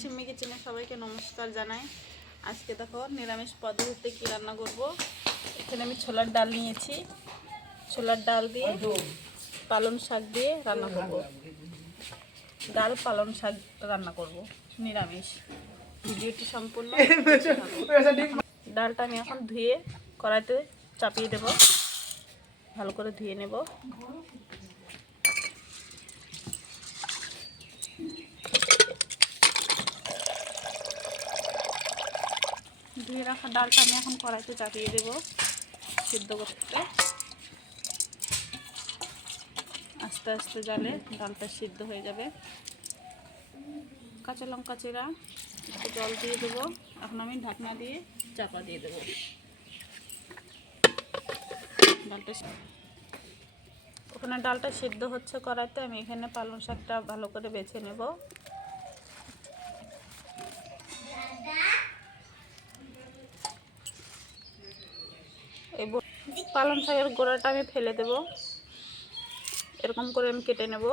সিম্মি কিচেনে সবাইকে নমস্কার জানাই। আজকে দেখো নিরামিষ পদ্ধতিতে কী রান্না করব? এখানে আমি ছোলার ডাল নিয়েছি। ছোলার ডাল দিয়ে পালং শাক দিয়ে রান্না করব। ডাল, পালং শাক রান্না করব। নিরামিষ। ভিডিওটি সম্পূর্ণ ডালটা আমি এখন ধুয়ে কড়াইতে চাপিয়ে দেব। ভালো করে ধুয়ে নেব। ধুয়ে রাখা ডালটা আমি এখন কড়াইতে চাপিয়ে দেব সিদ্ধ করতে। আস্তে আস্তে জালে ডালটা সিদ্ধ হয়ে যাবে। কাঁচা লঙ্কা চেরা একটু জল দিয়ে দেবো। এখন আমি ঢাকনা দিয়ে চাপা দিয়ে দেবো। ডালটা ওখানে ডালটা সিদ্ধ হচ্ছে কড়াইতে, আমি এখানে পালং শাকটা ভালো করে বেছে নেব এই ব- পালং শাকের গোড়াটা আমি ফেলে দেব। এরকম করে আমি কেটে নেব।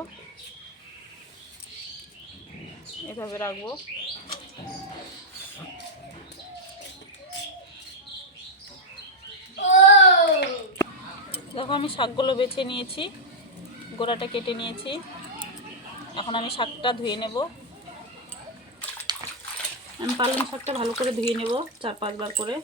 এভাবে রাখব। দেখো আমি শাকগুলো বেছে নিয়েছি, গোড়াটা কেটে নিয়েছি। এখন আমি শাকটা ধুয়ে নেব। আমি পালং শাকটা ভালো করে ধুয়ে নেব চার পাঁচবার করে।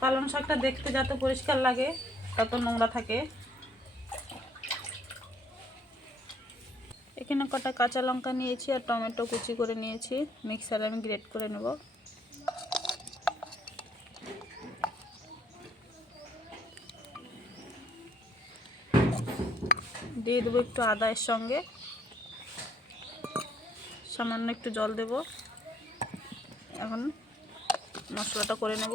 পালং শাকটা দেখতে যাতে পরিষ্কার লাগে, তত নোংরা থাকে। এখানে কটা কাঁচা লঙ্কা নিয়েছি আর টমেটো কুচি করে নিয়েছি। মিক্সারে আমি গ্রেট করে নেব। দিয়ে দেবো একটু আদা এর সঙ্গে। সামান্য একটু জল দেব। এখন মশলাটা করে নেব।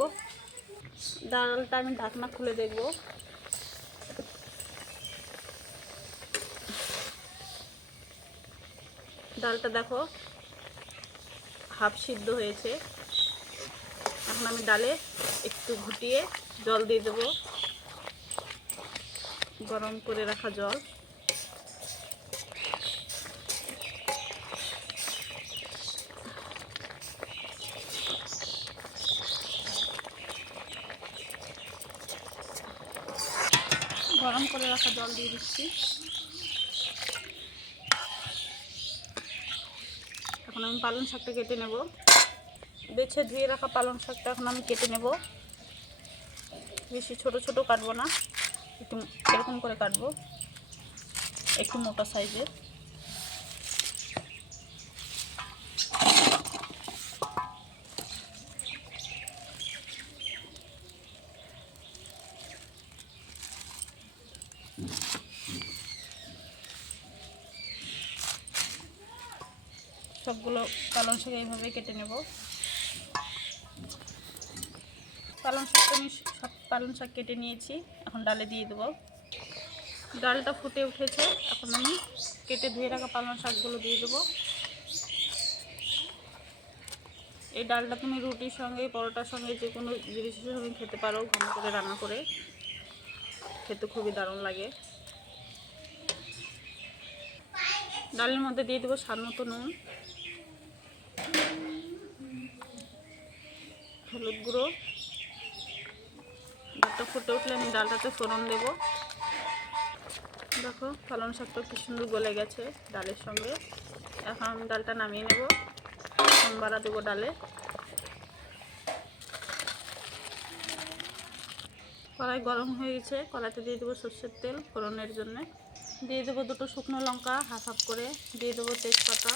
ডালটা আমি ঢাকনা খুলে দেখব। ডালটা দেখো, হাফ সিদ্ধ হয়েছে। এখন আমি ডালে একটু ঘুটিয়ে জল দিয়ে দেবো। গরম করে রাখা জল। গরম করে রাখা জল দিয়ে দিচ্ছি। এখন আমি পালং শাকটা কেটে নেব। বেছে ধুয়ে রাখা পালং শাকটা এখন আমি কেটে নেব। বেশি ছোট ছোট কাটবো না, একটু এরকম করে কাটবো, একটু মোটা সাইজের। সবগুলো পালং শাক এইভাবে কেটে নেব। পালং শাকটা আমি সব পালং শাক কেটে নিয়েছি, এখন ডালে দিয়ে দেবো। ডালটা ফুটে উঠেছে, এখন আমি কেটে ধুয়ে রাখা পালং শাকগুলো দিয়ে দেবো। এই ডালটা তুমি রুটির সঙ্গে, পরোটার সঙ্গে, যে কোনো জিনিসের সঙ্গে খেতে পারো, ঘন করে রান্না করে। খেতে খুবই দারুণ লাগে। ডালের মধ্যে দিয়ে দেবো স্বাদ মতো নুন। হলুদ গুঁড়ো। ডালটা ফুটে উঠলে আমি ডালটাতে ফোড়ন দেবো। দেখো পালং শাকটা কি সুন্দর গলে গেছে ডালের সঙ্গে। এখন আমি ডালটা নামিয়ে নেব। বাড়া দেবো ডালে। কড়াই গরম হয়ে গেছে। কড়াইতে দিয়ে দেবো সর্ষের তেল ফোড়নের জন্য। দিয়ে দেবো দুটো শুকনো লঙ্কা, হাফ হাফ করে। দিয়ে দেবো তেজপাতা।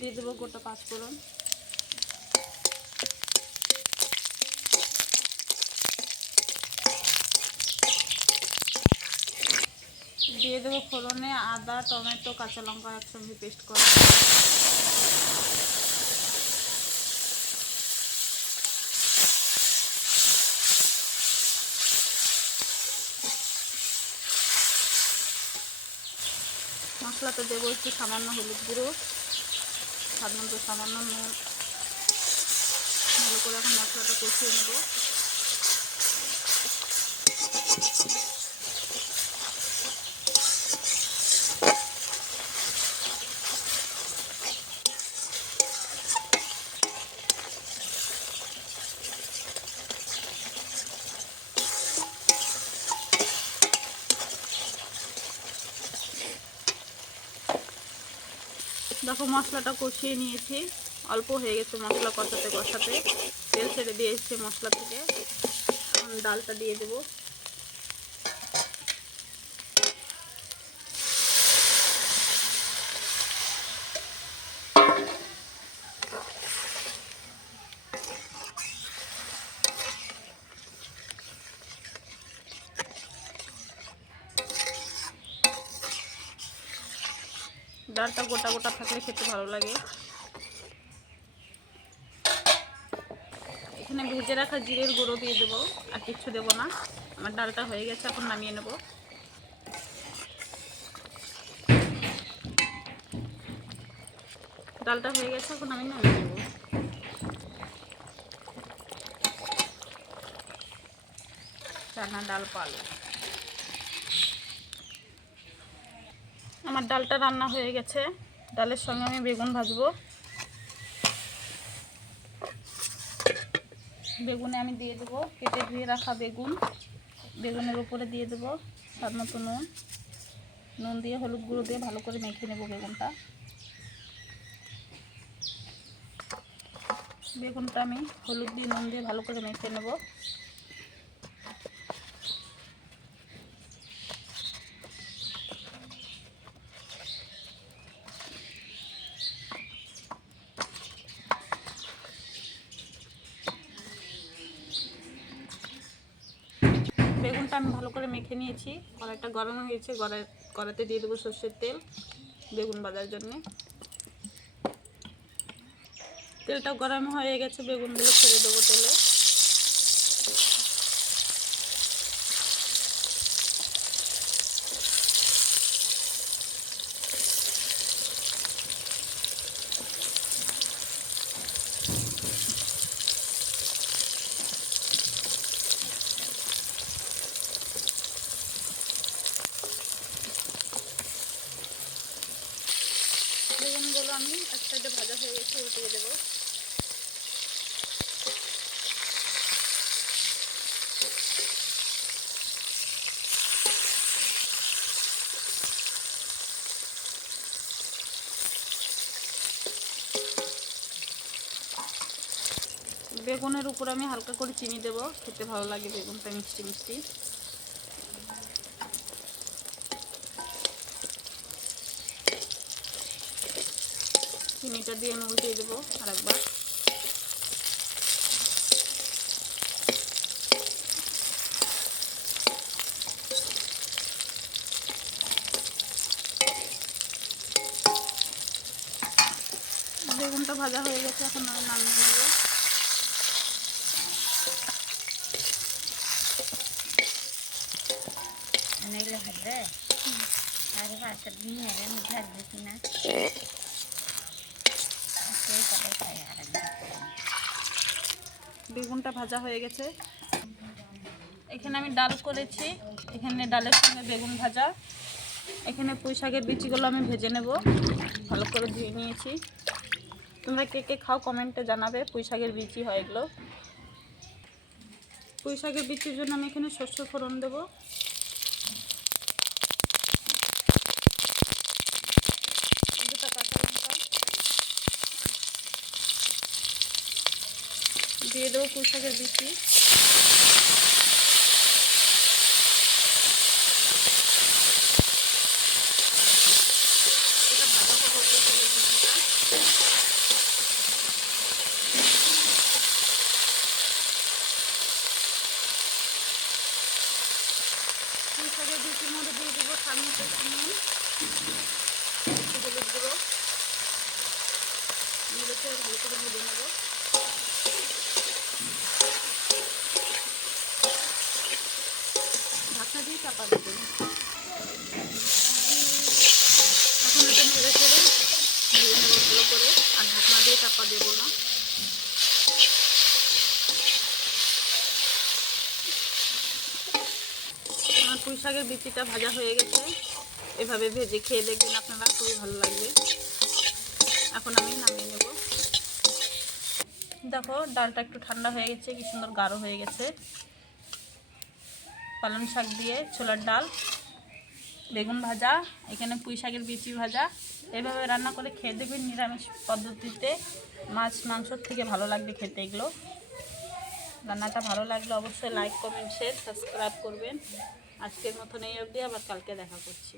দিয়ে দেবো গোটা পাঁচফোড়ন। দিয়ে দেবো ফোড়নে আদা, টমেটো, কাঁচা লঙ্কা একসঙ্গে পেস্ট করা। মশলাতে দেবো একটু সামান্য হলুদ গুঁড়ো। সাধারণত সামান্য নুন। ভালো করে এখন মশলাটা কষিয়ে নেব। দেখো মশলাটা কষিয়ে নিয়েছি। অল্প হয়ে গেছে মশলা কষাতে কষাতে। তেল ছেড়ে দিয়ে এসছে মশলা থেকে। ডালটা দিয়ে দেবো। ডালটা গোটা গোটা থাকলে খেতে ভালো লাগে। এখানে ভেজে রাখা জিরের গুঁড়ো দিয়ে দেবো, আর কিচ্ছু দেবো না। আমার ডালটা হয়ে গেছে, এখন নামিয়ে নেব। ডালটা হয়ে গেছে, এখন আমি নামিয়ে নেব। চানা ডাল পালো আমার ডালটা রান্না হয়ে গেছে। ডালের সঙ্গে আমি বেগুন ভাজবো। বেগুনে আমি দিয়ে দেবো, কেটে ধুয়ে রাখা বেগুন। বেগুনের উপরে দিয়ে দেবো স্বাদ মতো নুন। নুন দিয়ে হলুদ গুঁড়ো দিয়ে ভালো করে মেখে নেব বেগুনটা। বেগুনটা আমি হলুদ দিয়ে নুন দিয়ে ভালো করে মেখে নেব বেগুনটা আমি ভালো করে মেখে নিয়েছি। কড়াইটা গরম হয়েছে, গড়াই, কড়াইতে দিয়ে দেবো সর্ষের তেল, বেগুন বাজার জন্য। তেলটা গরম হয়ে গেছে, বেগুনগুলো ছেড়ে দেবো তেলে। বেগুনগুলো আমি এক ভাজা হয়ে গেছে উল্টিয়ে দেবো। বেগুনের উপর আমি হালকা করে চিনি দেবো, খেতে ভালো লাগে বেগুনটা, মিষ্টি মিষ্টি। এটা দিয়ে আমি উঠিয়ে দেবো আরেকবার। বেগুনটা ভাজা হয়ে গেছে এখন আমি নামিয়ে নেব। অনেকগুলো ভাজবে? আর ভাষা নিয়ে যাবে আমি ভাজবে কিনা? বেগুনটা ভাজা হয়ে গেছে। এখানে আমি ডাল করেছি। এখানে ডালের সঙ্গে বেগুন ভাজা। এখানে পুঁই শাকের বিচিগুলো আমি ভেজে নেব। ভালো করে ধুয়ে নিয়েছি। তোমরা কে কে খাও কমেন্টে জানাবে পুঁই শাকের বিচি হয় এগুলো। পুঁই শাকের বিচির জন্য আমি এখানে শস্য ফোড়ন দেবো দুটো কাঁচা লঙ্কা দিয়ে দেবো পুঁই শাকের বিচি। শাকের দিয়ে দেবো গুঁড়ো মিলেছে ভালো করে ভেজে নেব। দেবো না। আমার পুঁই শাকের বিচিটা ভাজা হয়ে গেছে। এভাবে ভেজে খেয়ে দেখবেন আপনারা, খুবই ভালো লাগবে। এখন আমি নামিয়ে নেব। দেখো, ডালটা একটু ঠান্ডা হয়ে গেছে, কি সুন্দর গাঢ় হয়ে গেছে। পালং শাক দিয়ে ছোলার ডাল। বেগুন ভাজা, এখানে পুঁই শাকের বিচি ভাজা। এভাবে রান্না করে খেয়ে দেবেন নিরামিষ পদ্ধতিতে মাছ মাংসর থেকে ভালো লাগবে খেতে এগুলো। রান্নাটা ভালো লাগলে অবশ্যই লাইক কমেন্ট শেয়ার সাবস্ক্রাইব করবেন। আজকের মতন এই অবধি, আবার কালকে দেখা করছি।